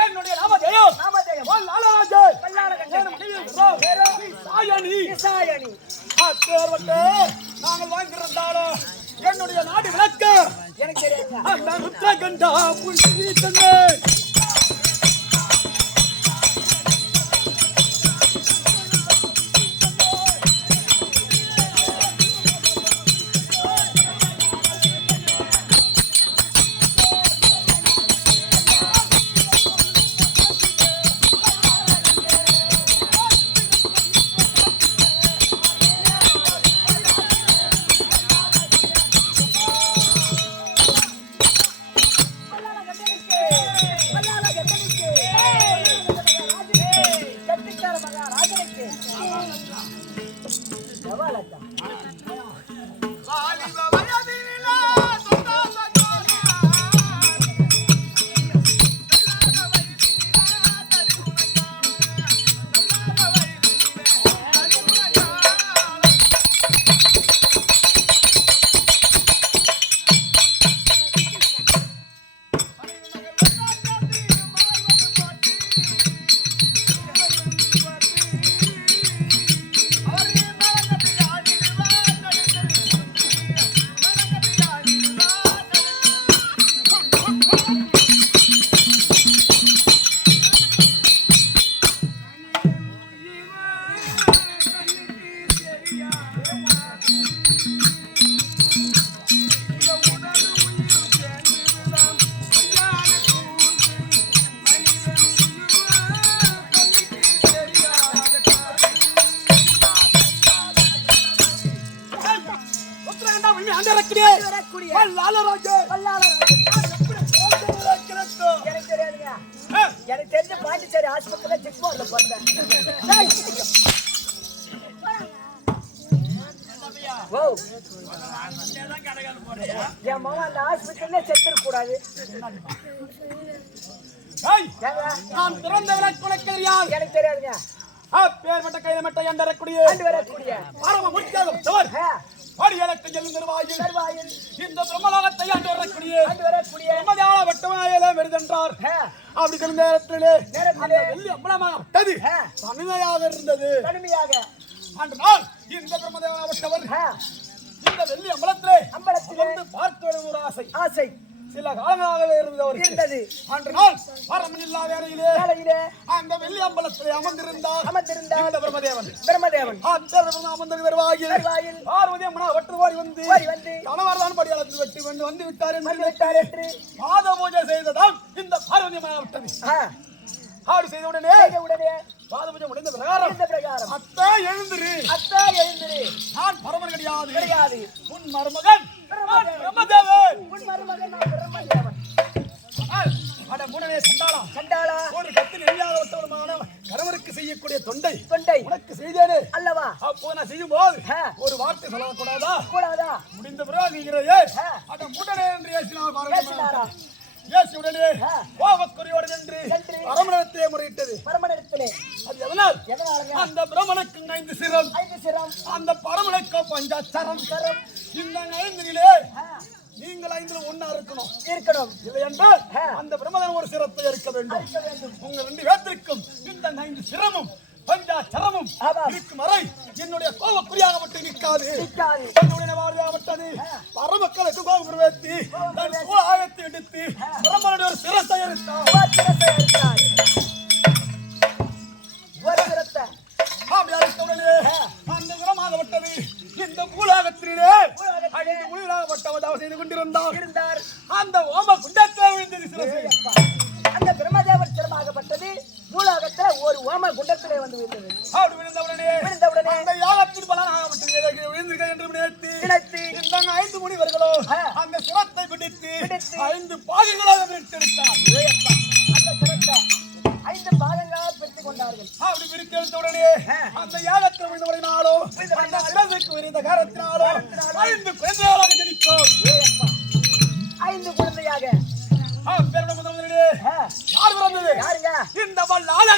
என்னுடைய நாமதேயம் நாங்கள் வாங்கியிருந்தாலும் என்னுடைய நாடு விளக்க எனக்கு தெரியாது. உத்தரகண்டா எனக்கு தெரிஞ்ச பாண்டிச்சேரி ஆஸ்பத்திரியில செக் போர்ட்ல போறேன். என் மாமா அந்த ஆஸ்பத்திரியில செத்துட கூடாது. நான் பிறந்தவரை குலக்கரியால் எனக்கு தெரியாதுங்க. பேர்பட்ட கையமட்ட எண்டரக்கூடிய பரம முடிக்காத படியலக்கு எழுந்திருவாயில் இந்த பிரம்மலோகத்தை ஆண்டு வரக்கூடிய பிரம்மதான வட்டமாயிலே வருதென்றார். அப்படி சொல்லும் நேரத்திலே வெள்ளி அம்பலமாக விட்டது தனிமையாக இருந்தது. அன்று நாள் இந்த பிரம்மதேவ வட்டவர் இந்த வெள்ளி அம்பலத்திலே வந்து பார்க்க வேண்டும் ஒரு ஆசை சில காலங்களாகவே இருந்தது. அன்று நாள் பரமன் இல்லா வேலையிலே அந்த வெள்ளி அம்பலத்திலே அமர்ந்திருந்தார் பிரம்மதேவன் அமர்ந்து வருவாயில் பார்வதி அம்மனா வட்டு ஓடி வந்து கணவர்தான் படியாளத்தில் வெட்டி வந்து விட்டார் என்று பாத பூஜை செய்ததாம் இந்த பார்வதி அம்மனா விட்டது. ஆடு செய்த உடனே பாத பூஜை முடிந்த பிரகாரம் அத்தா எழுந்திரு நான் பரமன் கிடையாது உன் மருமகன் பிரம்மதேவன் சண்டாளா ஒரு கத்து நெறியாதவமான கணவருக்கு செய்யக்கூடிய தொண்டை உனக்கு செய்தேனே அல்லவா? அப்போ நான் செய்யும் போது ஒரு வார்த்தை சொல்லக்கூடாதா? முடிந்த பிறகு முடனே என்று ஏசினாரா? ஏசியுடனே கோபக்குறியோடு நின்று பரமனிடத்திலே முறையிட்டது. அது எதனால்? அந்த பிரம்மனுக்கு 5 சிரம் அந்த பரமனுக்கு பஞ்சாச்சரம். இந்த 5 நீங்கள் 5 ஒண்ணா இருக்கணும். இல்லை என்றால் அந்த பிரம்மதன் ஒரு சிரத்தை இருக்க வேண்டும். உங்க 2 பேர்த்திற்கும் இந்த 5 சிரமும் பஞ்சாச்சரமும் இருக்கும் வரை என்னுடைய கோபக்குறியாக மட்டும் நிற்காது. பரமக்களுக்கு கோபம் வைத்து ஆயத்தை எடுத்து பிரம்மனுடைய ஒரு சிரத்தை எடுத்தார். அந்த விரமாகப்பட்டது இந்த பூலாகத்திலே 5 முனிவராகப்பட்டவர் செய்து கொண்டிருந்தார். அந்த ஓம குண்டத்தை விழுந்தது சிரசை. அந்த பிரம்மதேவர் சிரமாகப்பட்டது பூலாகத்துல ஒரு ஓம குண்டத்திலே வந்து விழுந்தது. அப்படி விழுந்தவுடனே அந்த யாகத்தின் பலனாகப்பட்டது விழுந்துக என்று நினைத்து இந்த 5 முனிவர்களோ அந்த சிரத்தை பிடித்து 5 பாகங்களாக பிரித்தெடுத்தார். அந்த சிரத்தை 5 பாகங்களாக பிரித்துக் கொண்டார். அப்படி பிரித்தெடுத்த உடனே அந்த யாகத்தில் விழுந்தவரினாலும் அந்த சிறதுக்கு விரிந்த காரத்தினாலும் 5 குழந்தைகளாக ஜனிக்கும். 5 குழந்தையாக யார் பிறந்தது? இந்த வல்லாள